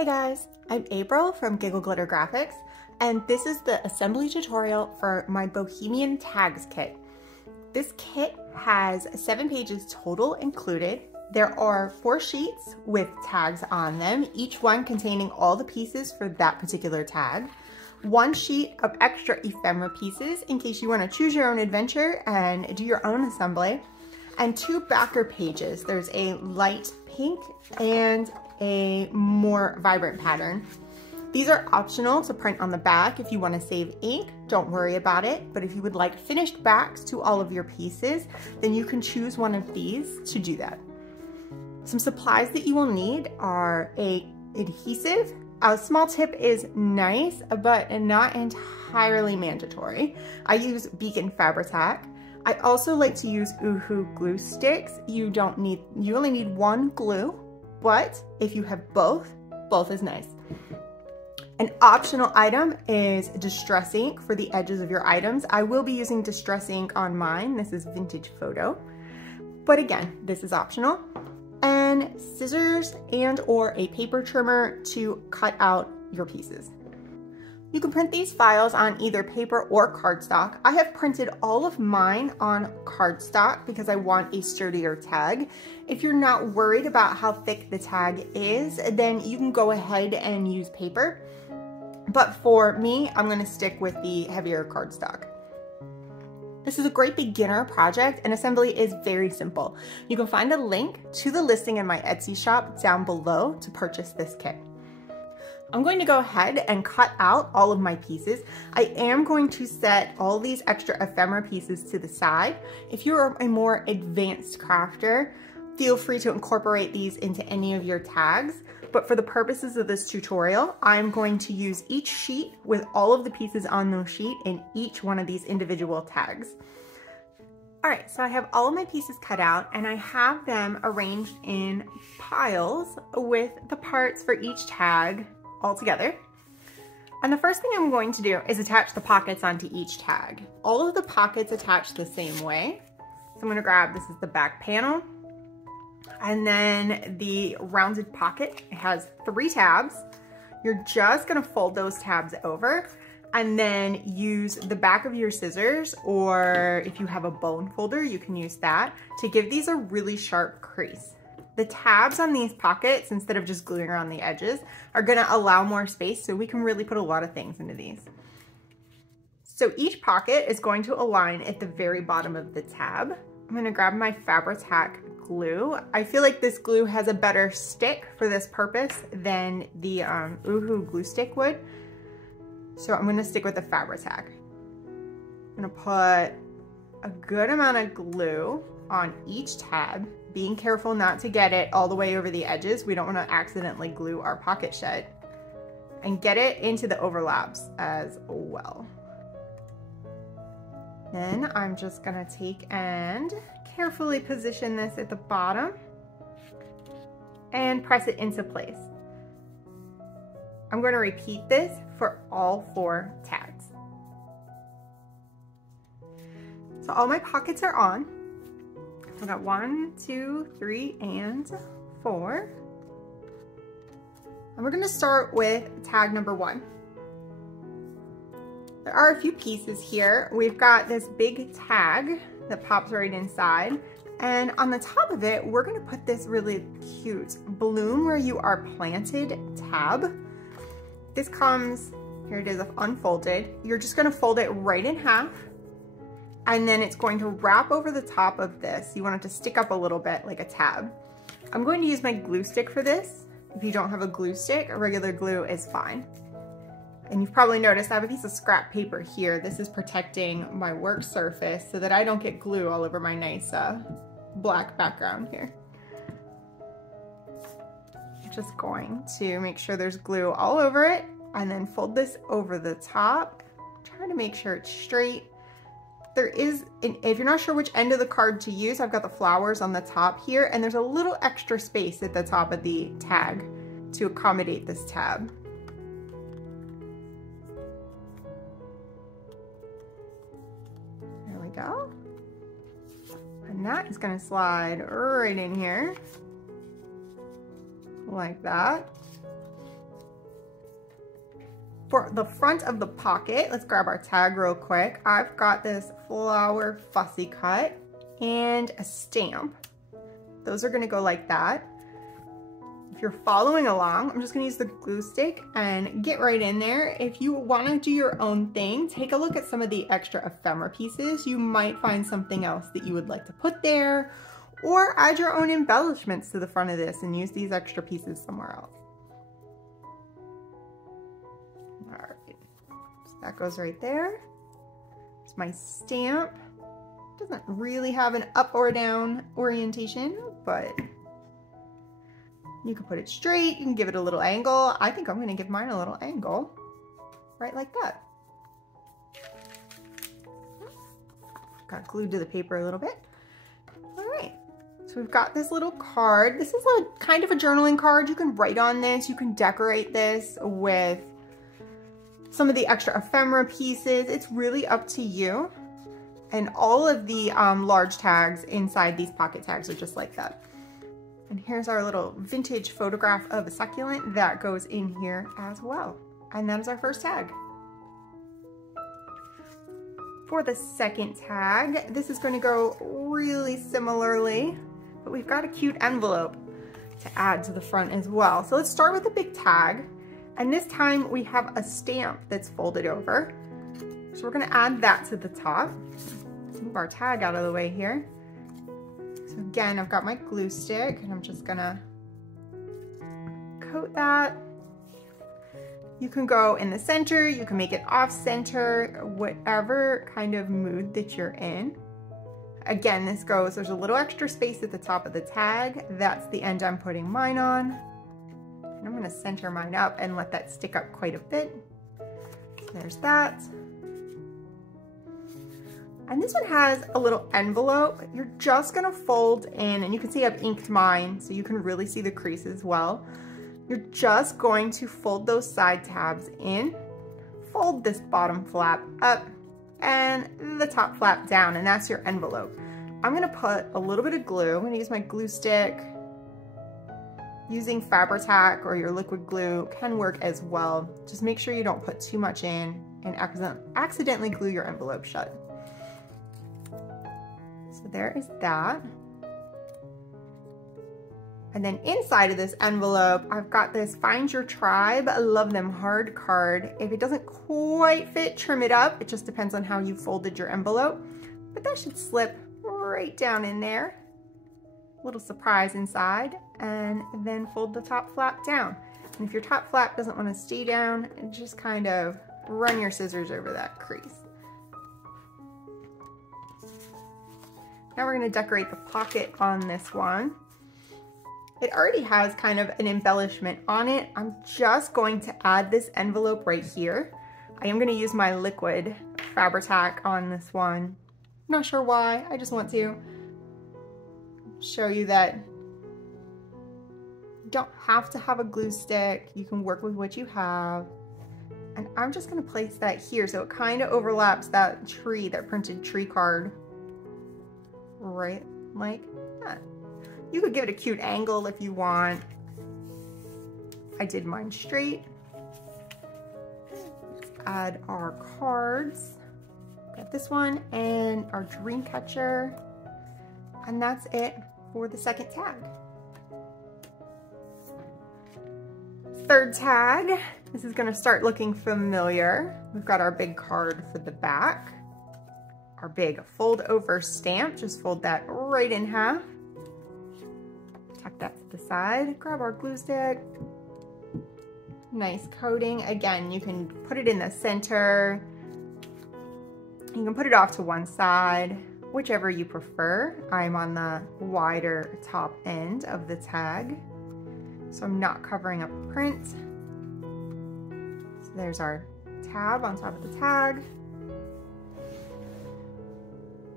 Hey guys, I'm April from Giggle Glitter Graphics, and this is the assembly tutorial for my Bohemian tags kit. This kit has 7 pages total included. There are 4 sheets with tags on them, each one containing all the pieces for that particular tag. 1 sheet of extra ephemera pieces in case you want to choose your own adventure and do your own assembly. And 2 backer pages. There's a light pink and a more vibrant pattern. These are optional to print on the back if you want to save ink, don't worry about it. But if you would like finished backs to all of your pieces, then you can choose one of these to do that. Some supplies that you will need are a adhesive. A small tip is nice, but not entirely mandatory. I use Beacon Fabri-Tac. I also like to use Oohoo glue sticks. You only need 1 glue, but if you have both is nice. An optional item is distress ink for the edges of your items. I will be using distress ink on mine. This is Vintage Photo, but again, this is optional. And scissors and or a paper trimmer to cut out your pieces. You can print these files on either paper or cardstock. I have printed all of mine on cardstock because I want a sturdier tag. If you're not worried about how thick the tag is, then you can go ahead and use paper. But for me, I'm gonna stick with the heavier cardstock. This is a great beginner project and assembly is very simple. You can find a link to the listing in my Etsy shop down below to purchase this kit. I'm going to go ahead and cut out all of my pieces. I am going to set all these extra ephemera pieces to the side. If you're a more advanced crafter, feel free to incorporate these into any of your tags. But for the purposes of this tutorial, I'm going to use each sheet with all of the pieces on the sheet in each one of these individual tags. All right, so I have all of my pieces cut out and I have them arranged in piles with the parts for each tag all together. And the first thing I'm going to do is attach the pockets onto each tag. All of the pockets attach the same way. So I'm gonna grab, this is the back panel. And then the rounded pocket, it has 3 tabs. You're just gonna fold those tabs over and then use the back of your scissors, or if you have a bone folder, you can use that to give these a really sharp crease. The tabs on these pockets, instead of just gluing around the edges, are gonna allow more space so we can really put a lot of things into these. So each pocket is going to align at the very bottom of the tab. I'm gonna grab my Fabri-Tac glue. I feel like this glue has a better stick for this purpose than the Oohoo glue stick would. So I'm gonna stick with the Fabri-Tac. I'm gonna put a good amount of glue on each tab, being careful not to get it all the way over the edges. We don't want to accidentally glue our pocket shut, and get it into the overlaps as well. Then I'm just gonna take and carefully position this at the bottom and press it into place. I'm going to repeat this for all 4 tags. So all my pockets are on. I've got 1, 2, 3, and 4. And we're going to start with tag number 1. There are a few pieces here. We've got this big tag that pops right inside. And on the top of it, we're going to put this really cute bloom where you are planted tab. This comes, here it is unfolded. You're just going to fold it right in half. And then it's going to wrap over the top of this. You want it to stick up a little bit like a tab. I'm going to use my glue stick for this. If you don't have a glue stick, a regular glue is fine. And you've probably noticed I have a piece of scrap paper here. This is protecting my work surface so that I don't get glue all over my nice black background here. I'm just going to make sure there's glue all over it and then fold this over the top. Try to make sure it's straight. There is, if you're not sure which end of the card to use, I've got the flowers on the top here, and there's a little extra space at the top of the tag to accommodate this tab. There we go. And that is going to slide right in here like that. For the front of the pocket, let's grab our tag real quick. I've got this flower fussy cut and a stamp. Those are gonna go like that. If you're following along, I'm just gonna use the glue stick and get right in there. If you wanna do your own thing, take a look at some of the extra ephemera pieces. You might find something else that you would like to put there, or add your own embellishments to the front of this and use these extra pieces somewhere else. All right, so that goes right there. It's my stamp. Doesn't really have an up or down orientation, but you can put it straight, you can give it a little angle. I think I'm gonna give mine a little angle, right like that. Got glued to the paper a little bit. All right, so we've got this little card. This is a kind of a journaling card. You can write on this, you can decorate this with some of the extra ephemera pieces. It's really up to you. And all of the large tags inside these pocket tags are just like that. And here's our little vintage photograph of a succulent that goes in here as well. And that is our first tag. For the second tag, this is going to go really similarly, but we've got a cute envelope to add to the front as well. So let's start with the big tag. And this time we have a stamp that's folded over. So we're going to add that to the top. Let's move our tag out of the way here. So again, I've got my glue stick and I'm just gonna coat that. You can go in the center, you can make it off center, whatever kind of mood that you're in. Again, this goes, there's a little extra space at the top of the tag. That's the end I'm putting mine on. And I'm gonna center mine up and let that stick up quite a bit. So there's that. And this one has a little envelope. You're just gonna fold in, and you can see I've inked mine, so you can really see the crease as well. You're just going to fold those side tabs in, fold this bottom flap up, and the top flap down, and that's your envelope. I'm gonna put a little bit of glue. I'm gonna use my glue stick. Using Fabri-Tac or your liquid glue can work as well. Just make sure you don't put too much in and accidentally glue your envelope shut. So there is that. And then inside of this envelope, I've got this Find Your Tribe, I Love Them Hard card. If it doesn't quite fit, trim it up. It just depends on how you folded your envelope. But that should slip right down in there. A little surprise inside. And then fold the top flap down. And if your top flap doesn't want to stay down, just kind of run your scissors over that crease. Now we're going to decorate the pocket on this one. It already has kind of an embellishment on it. I'm just going to add this envelope right here. I am going to use my liquid Fabri-Tac on this one. Not sure why, I just want to show you that you don't have to have a glue stick. You can work with what you have. And I'm just going to place that here so it kind of overlaps that tree, that printed tree card. Right like that. You could give it a cute angle if you want. I did mine straight. Let's add our cards. Got this one and our dream catcher. And that's it for the second tag. Third tag. This is gonna start looking familiar. We've got our big card for the back. Our big fold over stamp, just fold that right in half. Tuck that to the side, grab our glue stick. Nice coating. Again, you can put it in the center. You can put it off to one side, whichever you prefer. I'm on the wider top end of the tag, so I'm not covering up the print. So there's our tab on top of the tag.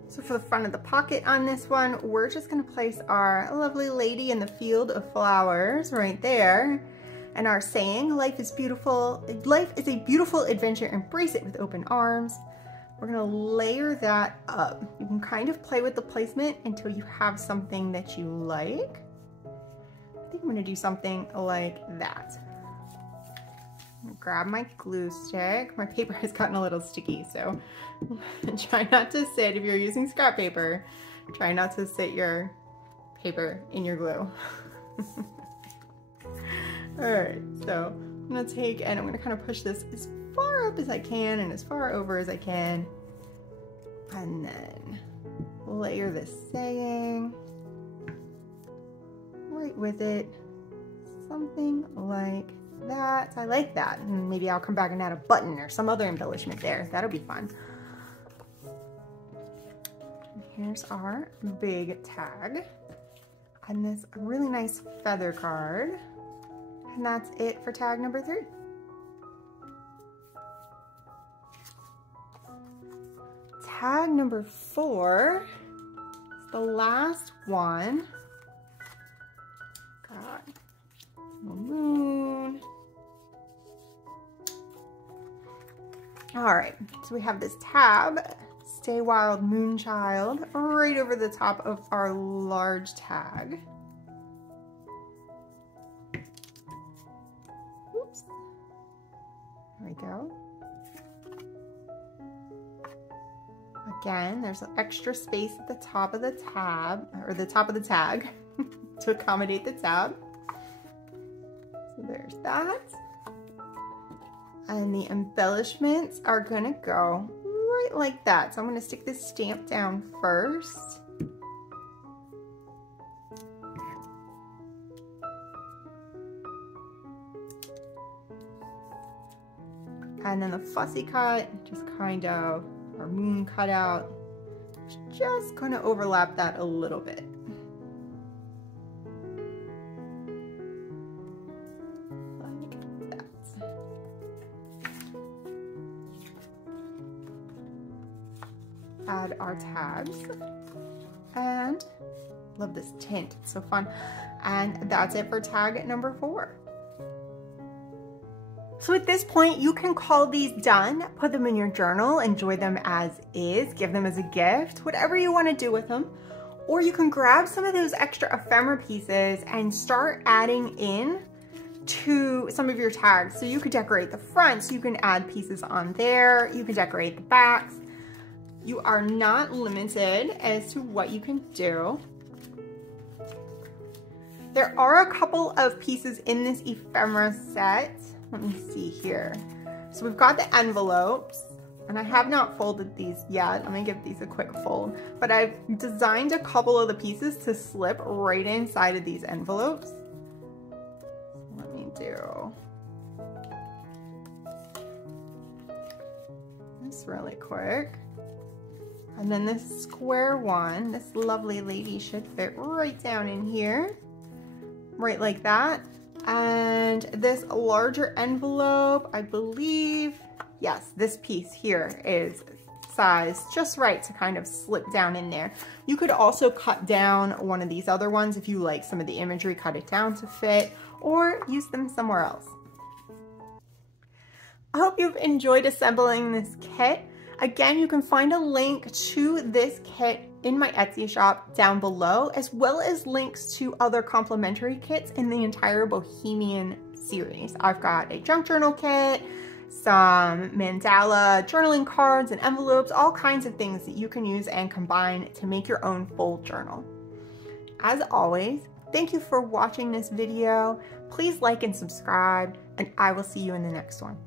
So for the front of the pocket on this one, we're just gonna place our lovely lady in the field of flowers right there. And our saying, life is beautiful, life is a beautiful adventure, embrace it with open arms. We're gonna layer that up. You can kind of play with the placement until you have something that you like. I think I'm gonna do something like that. I'm gonna grab my glue stick. My paper has gotten a little sticky, so try not to sit, if you're using scrap paper, try not to sit your paper in your glue. Alright, so I'm gonna take and I'm gonna kind of push this as far up as I can and as far over as I can. And then layer this saying right with it. Something like that. I like that. And maybe I'll come back and add a button or some other embellishment there. That'll be fun. Here's our big tag. And this really nice feather card. And that's it for tag number 3. Tag number 4 is the last one. Got a moon. All right, so we have this tab, Stay Wild Moonchild, right over the top of our large tag. Oops. There we go. Again, there's an extra space at the top of the tab, or the top of the tag, to accommodate the tab. So there's that. And the embellishments are gonna go right like that. So I'm gonna stick this stamp down first. And then the fussy cut, just kind of, our moon cutout, just gonna overlap that a little bit. Like that. Add our tags, and love this tint, it's so fun. And that's it for tag number 4. So at this point, you can call these done, put them in your journal, enjoy them as is, give them as a gift, whatever you want to do with them. Or you can grab some of those extra ephemera pieces and start adding in to some of your tags. So you could decorate the fronts, you can add pieces on there, you can decorate the backs. You are not limited as to what you can do. There are a couple of pieces in this ephemera set. Let me see here. So we've got the envelopes, and I have not folded these yet. I'm gonna give these a quick fold, but I've designed a couple of the pieces to slip right inside of these envelopes. Let me do this really quick. And then this square one, this lovely lady should fit right down in here, right like that. And this larger envelope, I believe, yes, this piece here is sized just right to kind of slip down in there. You could also cut down one of these other ones if you like some of the imagery, cut it down to fit, or use them somewhere else. I hope you've enjoyed assembling this kit. Again, you can find a link to this kit in my Etsy shop down below, as well as links to other complimentary kits in the entire Bohemian series. I've got a junk journal kit, some mandala journaling cards and envelopes, all kinds of things that you can use and combine to make your own full journal. As always, thank you for watching this video. Please like and subscribe, and I will see you in the next one.